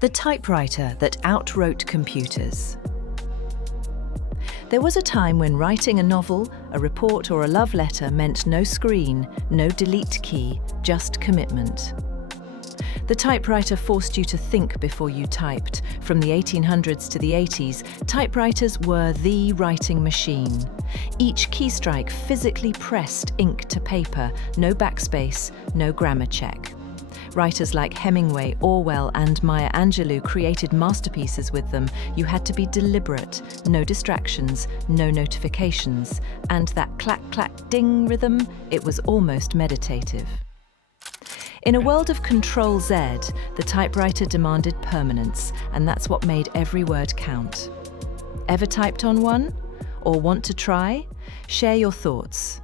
The typewriter that outwrote computers. There was a time when writing a novel, a report or a love letter meant no screen, no delete key, just commitment. The typewriter forced you to think before you typed. From the 1800s to the 80s, typewriters were the writing machine. Each key strike physically pressed ink to paper, no backspace, no grammar check. Writers like Hemingway, Orwell and Maya Angelou created masterpieces with them. You had to be deliberate, no distractions, no notifications, and that clack-clack-ding rhythm, it was almost meditative. In a world of Control-Z, the typewriter demanded permanence, and that's what made every word count. Ever typed on one? Or want to try? Share your thoughts.